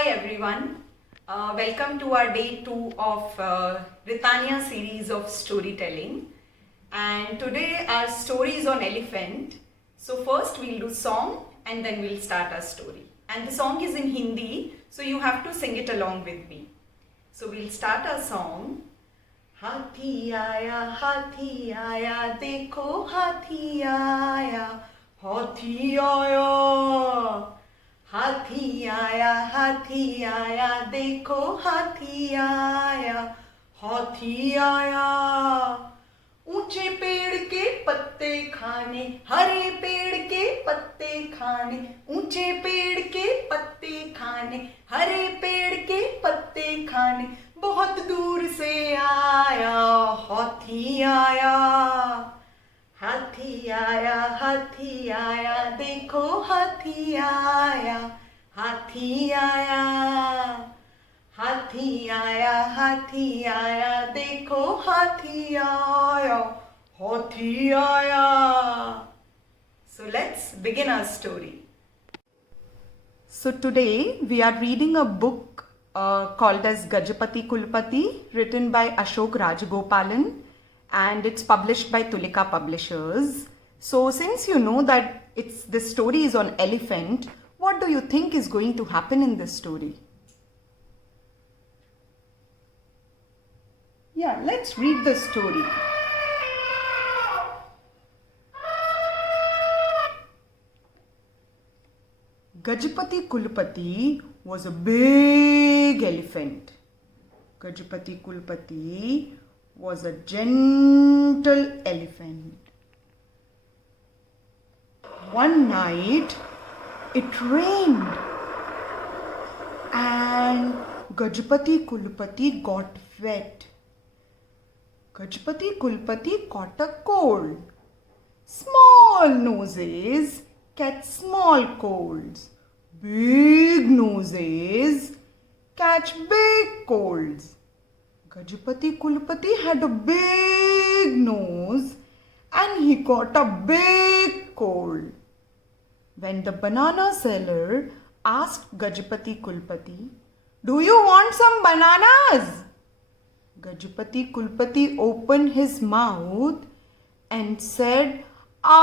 Hi everyone, welcome to our day 2 of Ritania series of storytelling, and today our story is on elephant. So first we'll do song and then we'll start our story, and the song is in Hindi, so you have to sing it along with me. So we'll start our song. हाथी आया देखो हाथी आया हाथी आया देखो हाथी आया ऊंचे पेड़ के पत्ते खाने हरे पेड़ के पत्ते खाने ऊंचे पेड़ के पत्ते खाने हरे पेड़ के पत्ते खाने बहुत दूर से आया हाथी आया हाथी आया देखो हाथी आया हाथी आया हाथी आया देखो हाथी आया. So let's begin our story. So today we are reading a book called as Gajapati Kulpati, written by Ashok Rajagopalan, and it's published by Tulika Publishers. So since you know that this story is on elephant, what do you think is going to happen in this story? Yeah, let's read the story. Gajapati Kulpati was a big elephant. Gajapati Kulpati was a gentle elephant. One night it rained and Gajapati Kulpati got wet. Gajapati Kulpati caught a cold. Small noses catch small colds. Big noses catch big colds. Gajapati Kulpati had a big nose and he got a big cold. When the banana seller asked Gajapati Kulpati, "Do you want some bananas?" Gajapati Kulpati opened his mouth and said, "Achoo!"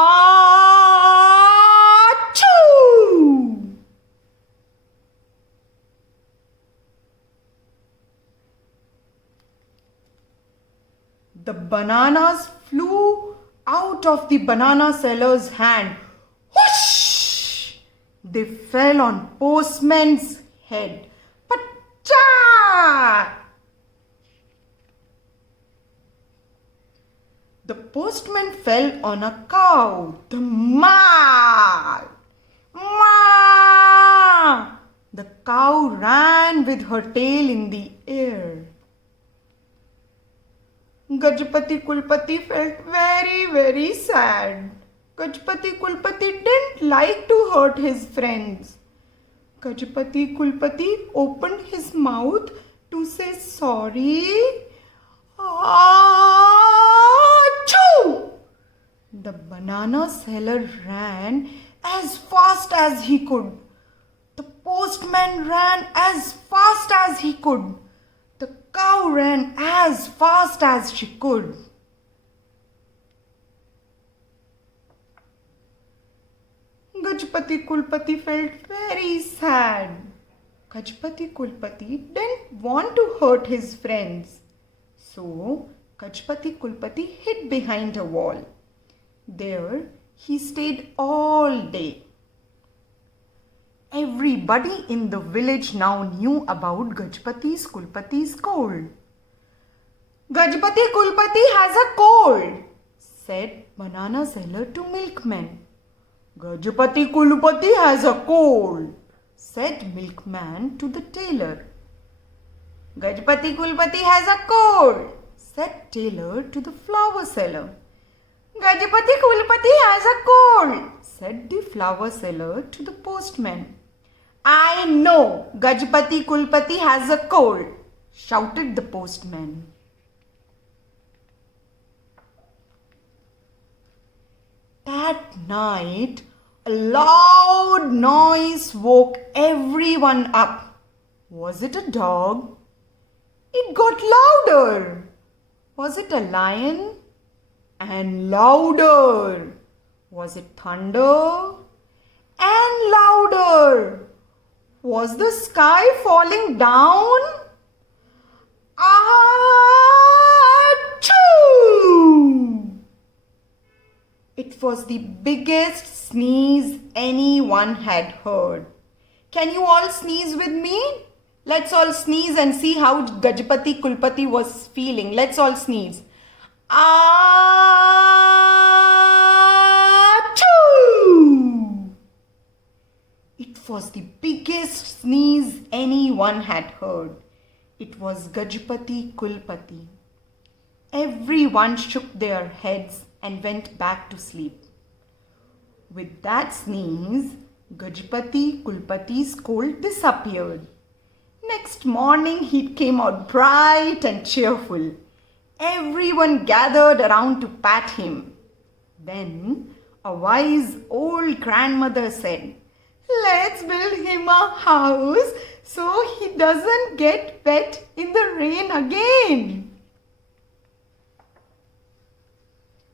The bananas flew out of the banana seller's hand. Whoosh! They fell on postman's head. Pacha! The postman fell on a cow. The maa! Maa! The cow ran with her tail in the air. Gajapati Kulpati felt very sad. Gajapati Kulpati didn't like to hurt his friends. Gajapati Kulpati opened his mouth to say sorry. Achoo! The banana seller ran as fast as he could. The postman ran as fast as he could. The cow ran as fast as she could. Gajapati Kulpati felt very sad. Gajapati Kulpati didn't want to hurt his friends. So, Gajapati Kulpati hid behind a wall. There, he stayed all day. Everybody in the village now knew about Gajapati Kulpati's cold. "Gajapati Kulpati has a cold," said banana seller to milkman. "Gajapati Kulpati has a cold," said milkman to the tailor. "Gajapati Kulpati has a cold," said tailor to the flower seller. "Gajapati Kulpati has a cold," said the flower seller to the postman. "I know Gajapati Kulpati has a cold," shouted the postman. That night, a loud noise woke everyone up. Was it a dog? It got louder. Was it a lion? And louder. Was it thunder? And louder. Was the sky falling down? Achoo! It was the biggest sneeze anyone had heard. Can you all sneeze with me? Let's all sneeze and see how Gajapati Kulpati was feeling. Let's all sneeze. Achoo! It was the biggest sneeze anyone had heard. It was Gajapati Kulpati. Everyone shook their heads and went back to sleep. With that sneeze, Gajapati Kulpati's cold disappeared. Next morning, he came out bright and cheerful. Everyone gathered around to pat him. Then a wise old grandmother said, "Let's build him a house so he doesn't get wet in the rain again."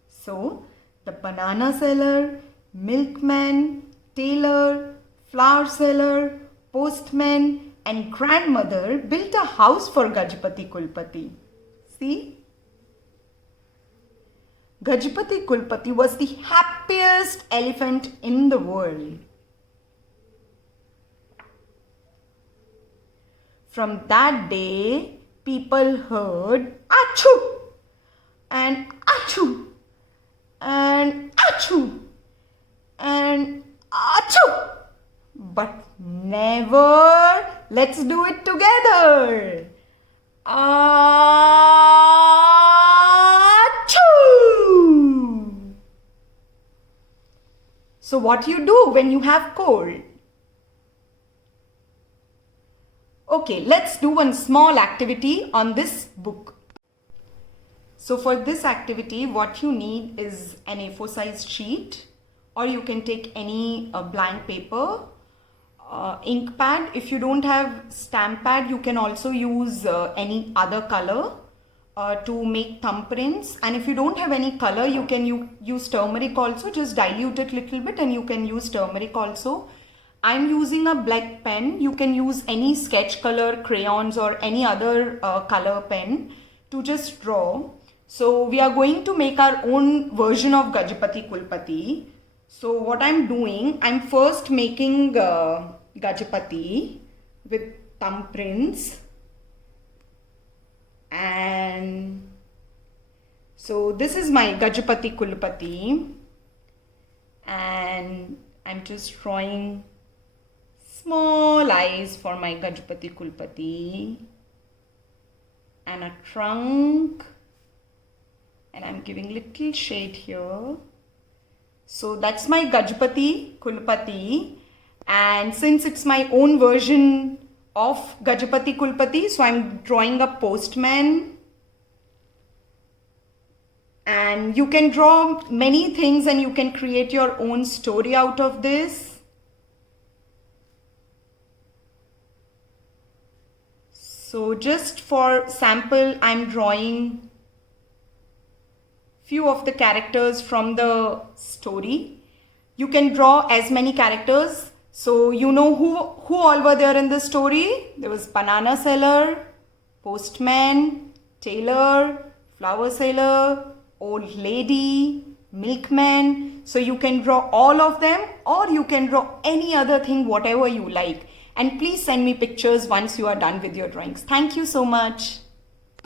So the banana seller, milkman, tailor, flower seller, postman and grandmother built a house for Gajapati Kulpati. See? Gajapati Kulpati was the happiest elephant in the world. From that day, people heard achoo and achoo and achoo and achoo. But never, let's do it together. Achoo! So what you do when you have cold? Okay, let's do one small activity on this book. So for this activity, what you need is an A4 size sheet, or you can take any blank paper, ink pad. If you don't have stamp pad, you can also use any other color to make thumbprints. And if you don't have any color, you can use turmeric also. Just dilute it a little bit and you can use turmeric also. I'm using a black pen. You can use any sketch color, crayons or any other color pen to just draw. So we are going to make our own version of Gajapati Kulpati. So what I'm doing, I'm first making Gajapati with thumbprints. And so this is my Gajapati Kulpati. And I'm just drawing small eyes for my Gajapati Kulpati and a trunk, and I'm giving little shade here. So that's my Gajapati Kulpati, and since it's my own version of Gajapati Kulpati, so I'm drawing a postman. And you can draw many things and you can create your own story out of this. So just for sample, I'm drawing few of the characters from the story. You can draw as many characters. So you know who all were there in the story. There was banana seller, postman, tailor, flower seller, old lady, milkman. So you can draw all of them, or you can draw any other thing, whatever you like. And please send me pictures once you are done with your drawings. Thank you so much.